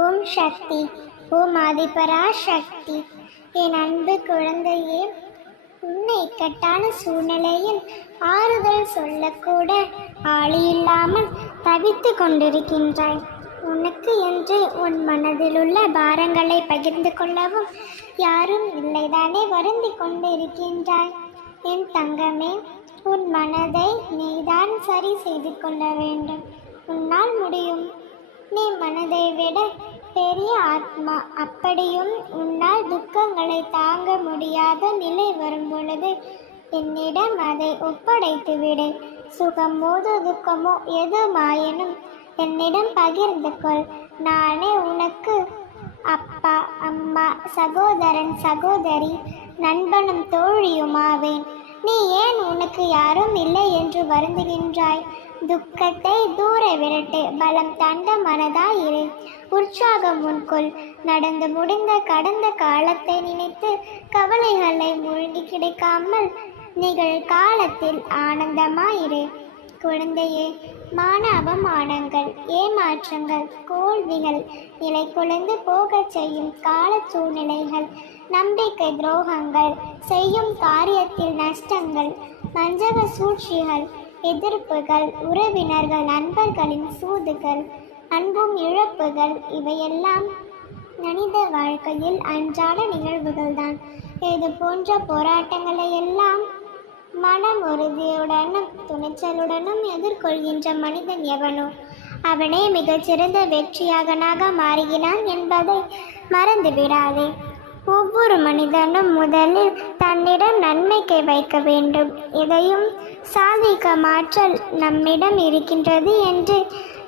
ஓம் சக்தி. ஓம் ஆதிபரா சக்தி. என் அன்பு குழந்தையே, உன்னை இக்கட்டான சூழ்நிலையில் ஆறுதல் சொல்லக்கூட ஆளி இல்லாமல் தவித்து கொண்டிருக்கின்றாய். உனக்கு என்று உன் மனதில் உள்ள பாரங்களை பகிர்ந்து கொள்ளவும் யாரும் இல்லைதானே வருந்தி கொண்டு இருக்கின்றாய். என் தங்கமே, உன் மனதை நீதான் சரி செய்து கொள்ள வேண்டும். உன்னால் முடியும். நீ மனதை விட பெரிய ஆத்மா. அப்படியும் உன்னால் துக்கங்களை தாங்க முடியாத நிலை வரும் பொழுது என்னிடம் அதை ஒப்படைத்து விடு. சுகமோது துக்கமோ எதுமாயினும் என்னிடம் பகிர்ந்து கொள். நானே உனக்கு அப்பா, அம்மா, சகோதரன், சகோதரி, நண்பனும் தோழியுமாவேன். நீ ஏன் உனக்கு யாரும் இல்லை என்று வருந்துகின்றாய்? துக்கத்தை தூர விரட்டு. பலம் தந்த மனதாயிரு. உற்சாகம் உன்கொள். நடந்து முடிந்த கடந்த காலத்தை நினைத்து கவலைகளை மூழ்கி கிடைக்காமல் நிகழ்காலத்தில் ஆனந்தமாயிரு. குழந்தையே, மான அவமானங்கள், ஏமாற்றங்கள், தோல்விகள், நிலை குலைந்து போகச் செய்யும் கால சூழ்நிலைகள், நம்பிக்கை துரோகங்கள், செய்யும் காரியத்தில் நஷ்டங்கள், வஞ்சக சூழ்ச்சிகள், எதிர்ப்புகள், உறவினர்கள் நண்பர்களின் சூதுகள், அன்பும் இழப்புகள், இவையெல்லாம் மனித வாழ்க்கையில் அன்றாட நிகழ்வுகள்தான். இது போன்ற போராட்டங்களை எல்லாம் மனம் உறுதியுடனும் துணிச்சலுடனும் எதிர்கொள்கின்ற மனிதன் எவனோ அவனே மிகச்சிறந்த வெற்றியாளனாக மாறுகிறான் என்பதை மறந்து விடாதே. ஒவ்வொரு மனிதனும் முதலில் தன்னிடம் நன்மைக்கை வைக்க வேண்டும். இதையும் சாதிக்க மாற்றல் நம்மிடம் இருக்கின்றது என்று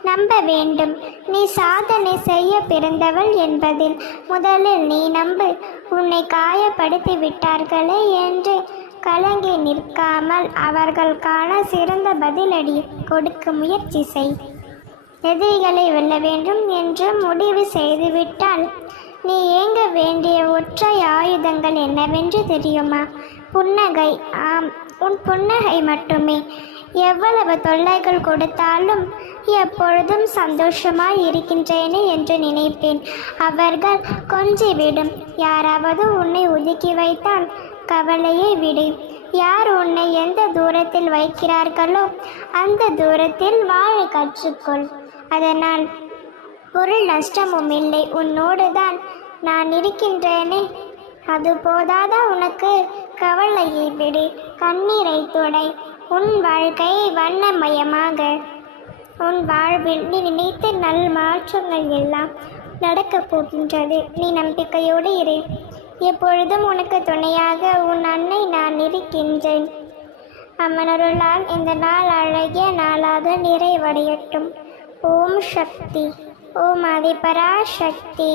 நம்ப வேண்டும். நீ சாதனை செய்ய பிறந்தவள் என்பதில் முதலில் நீ நம்பு. உன்னை காயப்படுத்தி விட்டார்களே என்று கலங்கி நிற்காமல் அவர்களுக்கான சிறந்த பதிலடி கொடுக்க முயற்சி செய். எதிரிகளை வெல்ல வேண்டும் என்று முடிவு செய்துவிட்டால் நீ ஏங்க வேண்டிய ஒற்றை ஆயுதங்கள் என்னவென்று தெரியுமா? புன்னகை. ஆம், உன் புன்னகை மட்டுமே. எவ்வளவு தொல்லைகள் கொடுத்தாலும் எப்பொழுதும் சந்தோஷமாய் இருக்கின்றேனே என்று நினைப்பேன். அவர்கள் கொஞ்சிவிடும். யாராவது உன்னை ஒதுக்கி வைத்தால் கவலையை விடு. யார் உன்னை எந்த தூரத்தில் வைக்கிறார்களோ அந்த தூரத்தில் வாழ கற்றுக்கொள். அதனால் பொருள் நஷ்டமும் இல்லை. உன்னோடு தான் நான் இருக்கின்றேனே, அது போதாதா உனக்கு? கவலையை விடு, கண்ணீரை துடை. உன் வாழ்க்கை வண்ணமயமாக உன் வாழ்வில் நீ நினைத்த நல் மாற்றங்கள் எல்லாம் நடக்கப் போகின்றது. நீ நம்பிக்கையோடு இரு. எப்பொழுதும் உனக்கு துணையாக உன் அன்னை நான் இருக்கின்றேன். அம்மனருளால் இந்த நாள் அழகிய நாளாக நிறைவடையட்டும். ஓம் சக்தி. ஓம் ஆதிபரா சக்தி.